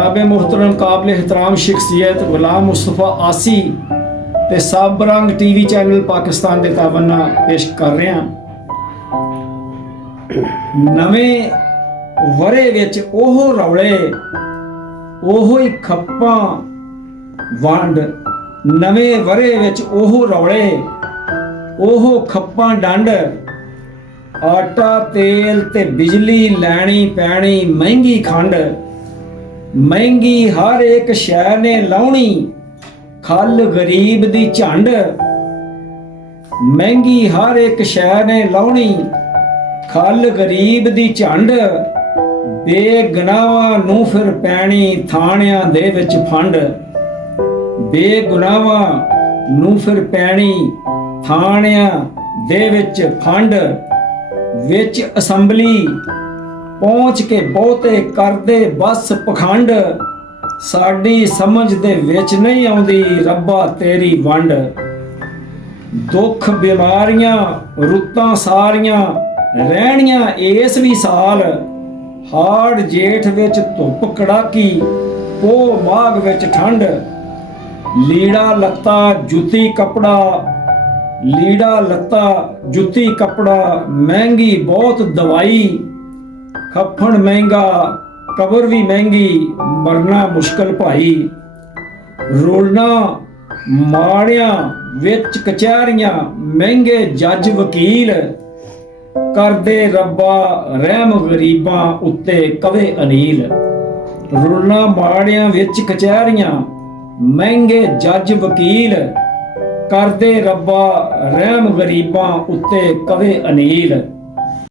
जनाब मोहतरम काबिल एहतराम शख्सियत गुलाम मुस्तफा आसी ते सब रंग टीवी चैनल पाकिस्तान के ताबना पेश कर रहे हैं। नवें वरे विच ओह रौले ओह ही खप्पां वंड, नवें वरे विच ओह रौले ओह खप्पां डंड, आटा तेल ते बिजली लैनी पैनी महंगी खंड, महंगी हर एक शै ने लाउणी खल गरीब दी झंड, महंगी हर एक शै ने लाउणी खल गरीब दी झंड, बेगुनाहां नूं फिर पैणी थाणिਆਂ ਦੇ ਵਿੱਚ ਫੰਡ, बेगुनाहां नूं फिर पैणी थाणिਆਂ ਦੇ ਵਿੱਚ ਫੰਡ, ਵਿੱਚ ਅਸੈਂਬਲੀ ਪਹੁੰਚ ਕੇ ਬਹੁਤੇ ਕਰਦੇ ਬਸ ਪਖੰਡ, ਸਾਡੀ ਸਮਝ ਦੇ ਵਿੱਚ ਨਹੀਂ ਆਉਂਦੀ ਰੱਬਾ ਤੇਰੀ ਵੰਡ, ਦੁੱਖ ਬਿਮਾਰੀਆਂ ਰੁੱਤਾਂ ਸਾਰੀਆਂ ਰਹਿਣੀਆਂ ਇਸ ਵੀ ਸਾਲ, ਹਾੜ ਜੇਠ ਵਿੱਚ ਧੁੱਪ ਕੜਾਕੀ ਪੋਹ ਮਾਘ ਵਿੱਚ ਠੰਡ, ਲੀੜਾ ਲੱਤਾ ਜੁੱਤੀ ਕਪੜਾ, ਲੀੜਾ ਲੱਤਾ ਜੁੱਤੀ ਕਪੜਾ ਮਹਿੰਗੀ ਬਹੁਤ ਦਵਾਈ, ਖੱਫਣ ਮਹਿੰਗਾ ਕਬਰ ਵੀ ਮਹਿੰਗੀ ਮਰਨਾ ਮੁਸ਼ਕਲ ਭਾਈ, ਰੋਲਣਾ ਮਾੜਿਆਂ ਵਿੱਚ ਕਚਹਿਰੀਆਂ ਮਹਿੰਗੇ ਜੱਜ ਵਕੀਲ, ਕਰਦੇ ਰੱਬਾ ਰਹਿਮ ਗਰੀਬਾਂ ਉੱਤੇ ਕਵੇ ਅਨੀਲ, ਰੋਲਣਾ ਮਾੜਿਆਂ ਵਿੱਚ ਕਚਹਿਰੀਆਂ ਮਹਿੰਗੇ ਜੱਜ ਵਕੀਲ, ਕਰਦੇ ਰੱਬਾ ਰਹਿਮ ਗਰੀਬਾਂ ਉੱਤੇ ਕਵੇ ਅਨੀਲ।